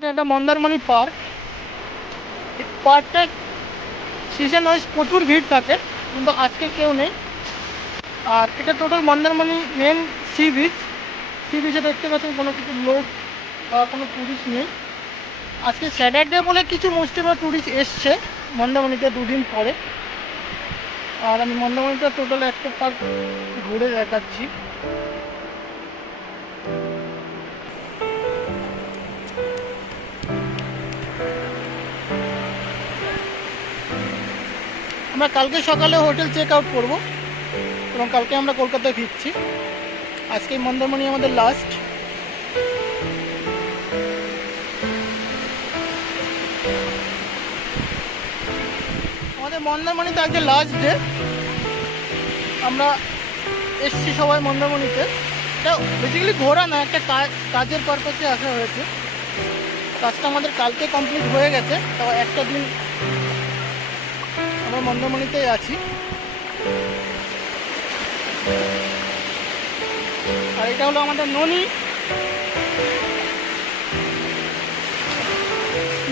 পাচ্ছেন একটা মন্দারমণি পার্ক। এই পার্কটা সিজন ওয়াইজ প্রচুর ভিড় থাকে, কিন্তু আজকে কেউ নেই। আর এটা total Mandarmani main sea beach. Sea বিচে দেখতে পাচ্ছেন কোনো কিছু লোক বা কোনো টুরিস্ট নেই। আজকে স্যাটারডে বলে কিছু মুসলিম বা টুরিস্ট এসছে মন্দারমণিতে দুদিন পরে। আর আমি মন্দারমণিটা টোটাল একটা পার্ক ঘুরে দেখাচ্ছি। আমরা কালকে সকালে হোটেল চেক আউট করবো এবং কালকে আমরা কলকাতায় ফিরছি। আজকে মন্দারমণি আমাদের লাস্ট। আমাদের মন্দারমণিতে আজকে লাস্ট ডে। আমরা এসছি সবাই মন্দারমণিতে। এটা বেসিক্যালি ঘোরা না, একটা কাজের পারপাসে আসা হয়েছে। কাজটা আমাদের কালকে কমপ্লিট হয়ে গেছে, তাও একটা দিন আমরা মন্দারমণিতেই আছি। আর এটা হলো আমাদের ননি।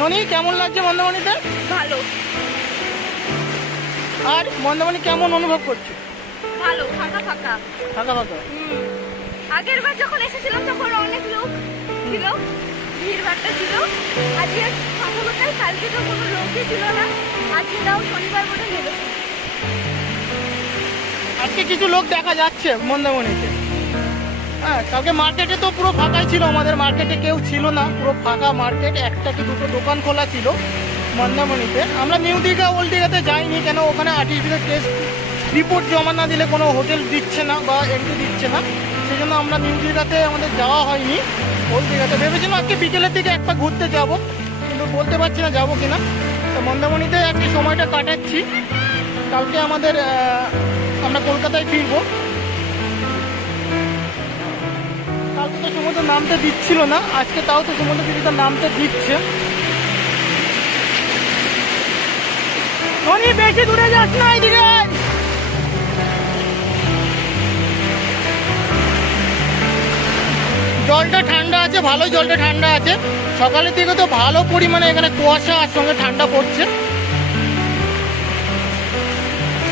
ননি, কেমন লাগছে মন্দারমণিতে? ভালো আর মন্দারমণি কেমন অনুভব করছো? ভালো, ফাঁকা ফাঁকা। ফাঁকা ফাঁকা। আগের বার যখন এসেছিলাম তখন অনেক লোক ছিল, ভিড় ভাট্টা ছিল। আজকে ফাঁকা ফাঁকা, কালকে তো কোনো লোকই ছিল না। আজকে তাও শনিবার বলে নেমেছি। আজকে কিছু লোক দেখা যাচ্ছে মন্দারমণিতে। হ্যাঁ, কালকে মার্কেটে তো পুরো ফাঁকাই ছিল। আমাদের মার্কেটে কেউ ছিল না, পুরো ফাঁকা মার্কেট। একটা কি দুটো দোকান খোলা ছিল মন্দারমণিতে। আমরা নিউ দীঘা ওল্ড দীঘাতে যাইনি, কেন ওখানে আর্টিফিশিয়াল টেস্ট রিপোর্ট জমা না দিলে কোনো হোটেল দিচ্ছে না বা এন্ট্রি দিচ্ছে না। সেই জন্য আমরা নিউ দীঘাতে আমাদের যাওয়া হয়নি। ওল্ড দীঘাতে ভেবেছিলাম আজকে বিকেলের দিকে একবার ঘুরতে যাব, কিন্তু বলতে পারছি না যাবো কিনা। তো মন্দারমণিতে আজকে সময়টা কাটাচ্ছি। কালকে আমরা কলকাতায় ফিরবো। কালকে তো সমুদ্র নামতে দিচ্ছিল না, আজকে তাও তো সমুদ্র দিদিটা নামতে দিচ্ছে। ধনী, বেশি দূরে যাস না, এদিকে জলটা ঠান্ডা আছে, ভালো জলটা ঠান্ডা আছে। সকালের দিকে তো ভালো পরিমাণে এখানে কুয়াশা আর সঙ্গে ঠান্ডা পড়ছে।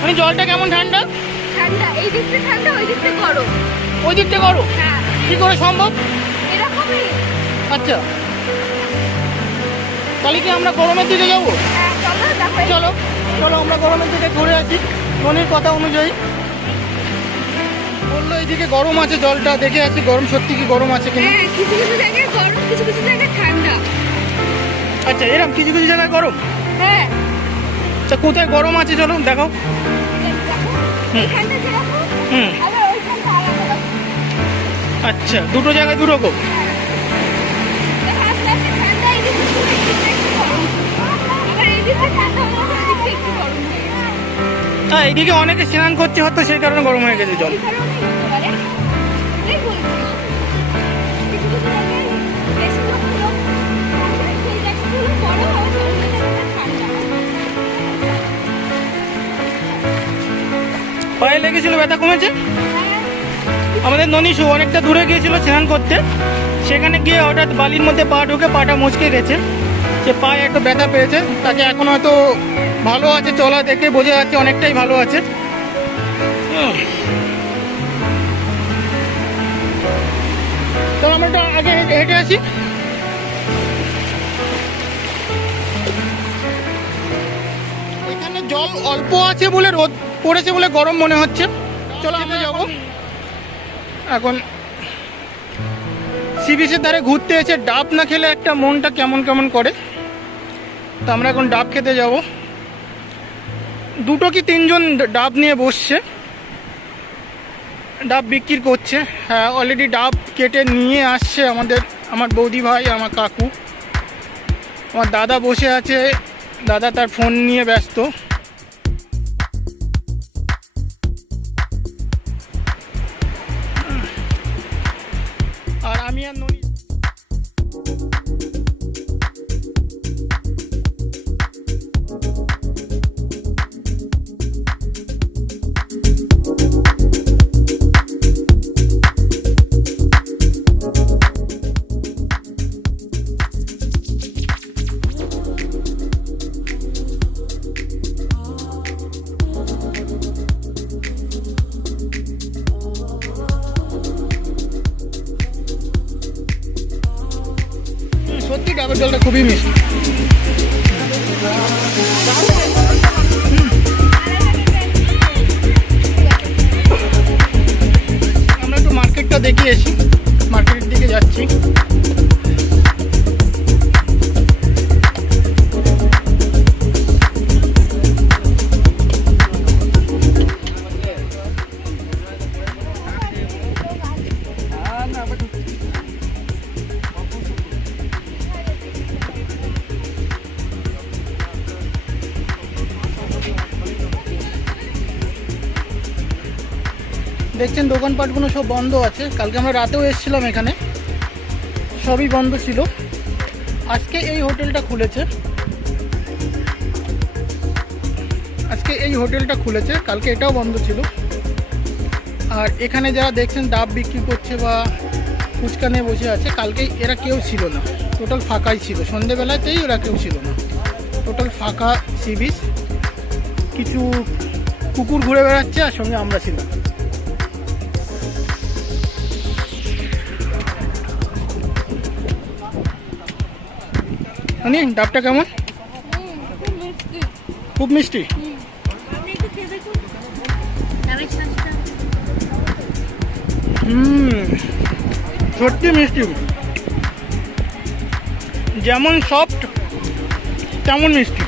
মানে জলটা কেমন ঠান্ডা? ঠান্ডা, এই দিকটা ঠান্ডা, ওই দিকটা গরম। ওই দিকটা গরম? হ্যাঁ। কি করে সম্ভব? এরকমই। আচ্ছা, তাহলে কি আমরা গরমের দিকে যাবো? হ্যাঁ, চলো দেখো। চলো চলো, আমরা গরমের দিকে ঘুরে আসি। মনির কথা অনুযায়ী বললো এইদিকে গরম আছে, জলটা দেখে আসি গরম, সত্যি কি গরম আছে কিনা। হ্যাঁ, কিছু কিছু জায়গায় গরম, কিছু কিছু জায়গায় ঠান্ডা। আচ্ছা, এরকম কিছু কিছু জায়গায় গরম? হ্যাঁ। আচ্ছা, কোথায় গরম আছে চলো দেখাও। এইখানটা যেরকম, হুম। আবার ওইখানটা আলাদা রকম। আচ্ছা, দুটো জায়গায় দু রকম। আস্তে আস্তে ঠান্ডা, এইদিকে একটু গরম। আবার এইদিকে ঠান্ডা হয়ে যাচ্ছে, ওইদিকে একটু গরম হয়ে গেছে। হ্যাঁ, এইদিকে অনেকে স্নান করতে হতো, সেই কারণে গরম হয়ে গেছে জল। এই কারণেই হতে পারে। এটাই বলছি। কিছু কিছু জায়গায় বেশি যখন লোক থাকে, সেই জায়গাগুলো গরম, আবার অন্য জায়গাটা ঠান্ডা। পায়ে লেগেছিল, ব্যথা কমেছে? হ্যাঁ। আমাদের ননীশু অনেকটা দূরে গিয়েছিল স্নান করতে, সেখানে গিয়ে হঠাৎ বালির মধ্যে পা ঢুকে পাটা মুচকে গেছে। সে পায়ে একটু ব্যথা পেয়েছে, তাকে এখন হয়তো ভালো আছে, চলা দেখে বোঝা যাচ্ছে অনেকটাই ভালো আছে। তো আমরা একটু আগে হেঁটে আসি। এখানে জল অল্প আছে বলে, রোদ পড়েছে বলে গরম মনে হচ্ছে। চলো আমরা যাবো এখন। সি বিচের ধারে ঘুরতে এসে ডাব না খেলে একটা মনটা কেমন কেমন করে। তো আমরা এখন ডাব খেতে যাব। দুটো কি তিনজন ডাব নিয়ে বসছে, ডাব বিক্রি করছে। হ্যাঁ, অলরেডি ডাব কেটে নিয়ে আসছে আমার বৌদি ভাই, আমার কাকু। আমার দাদা বসে আছে, দাদা তার ফোন নিয়ে ব্যস্ত। আর আমি আর ননি মিষ্টি, ডাবের জলটা খুবই মিষ্টি। আমরা একটু মার্কেটটা দেখে এসি, মার্কেটের দিকে যাচ্ছি। দেখছেন দোকানপাটগুলো সব বন্ধ আছে। কালকে আমরা রাতেও এসেছিলাম, এখানে সবই বন্ধ ছিল। আজকে এই হোটেলটা খুলেছে, কালকে এটাও বন্ধ ছিল। আর এখানে যারা দেখছেন ডাব বিক্রি করছে বা ফুচকা নিয়ে বসে আছে, কালকে এরা কেউ ছিল না, টোটাল ফাঁকাই ছিল। সন্ধেবেলাতেই ওরা কেউ ছিল না, টোটাল ফাঁকা সি বিচ। কিছু কুকুর ঘুরে বেড়াচ্ছে আর সঙ্গে আমরা ছিলাম। ডাবটা কেমন? খুব মিষ্টি। সত্যি মিষ্টি, যেমন সফট তেমন মিষ্টি।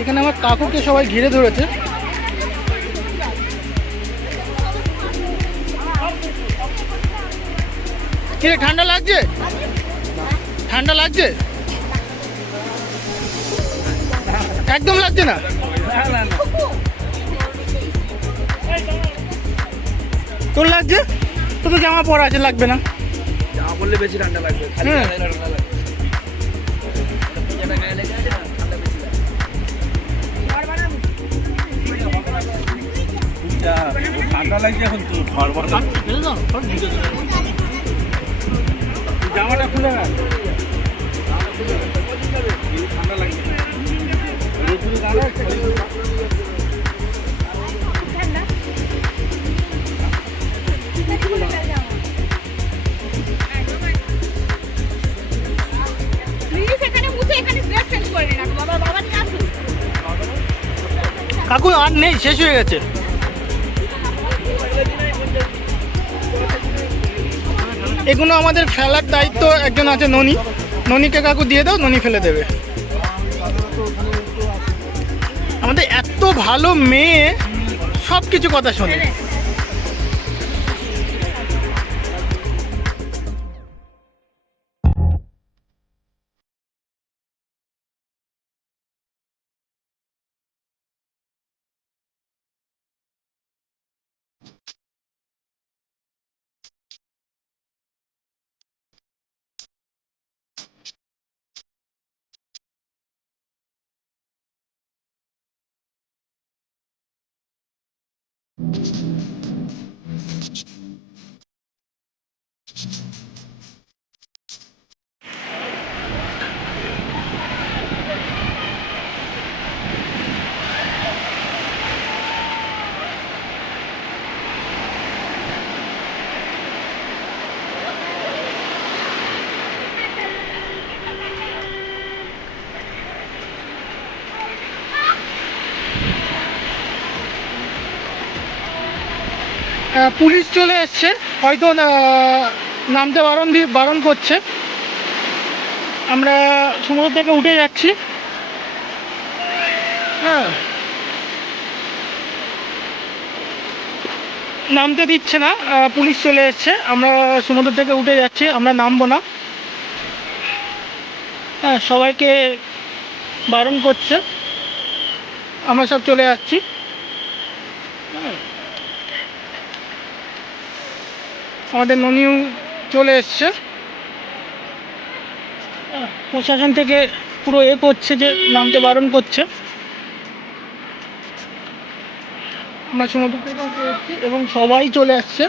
এখানে আমার কাকুকে সবাই ঘিরে ধরেছে। কিরে ঠান্ডা লাগছে? ঠান্ডা লাগছে? একদম লাগছে না? তোর লাগছে? তো তো জামা পরা আছে, লাগবে না। জামা পরলে বেশি ঠান্ডা লাগবে। ঠান্ডা লাগছে এখন তো জামাটা খুলে না, ঠান্ডা লাগছে। কাকু আর নেই, শেষ হয়ে গেছে। এগুলো আমাদের ফেলার দায়িত্ব একজন আছে, ননিকে কাকু দিয়ে দাও, ননি ফেলে দেবে। আমাদের এত ভালো মেয়ে, সব কিছু কথা শোনে। পুলিশ চলে এসছে, হয়তো নামতে বারণ করছে। আমরা সমুদ্র থেকে উঠে যাচ্ছি। হ্যাঁ, নামতে দিচ্ছে না, পুলিশ চলে এসছে। আমরা সমুদ্র থেকে উঠে যাচ্ছি, আমরা নামবো না। হ্যাঁ, সবাইকে বারণ করছে, আমরা সব চলে যাচ্ছি। আমাদের ননিও চলে এসছে। প্রশাসন থেকে পুরো করছে যে নামতে বারণ করছে। আমরা সমুদ্র থেকে উঠে এসেছি এবং সবাই চলে আসছে।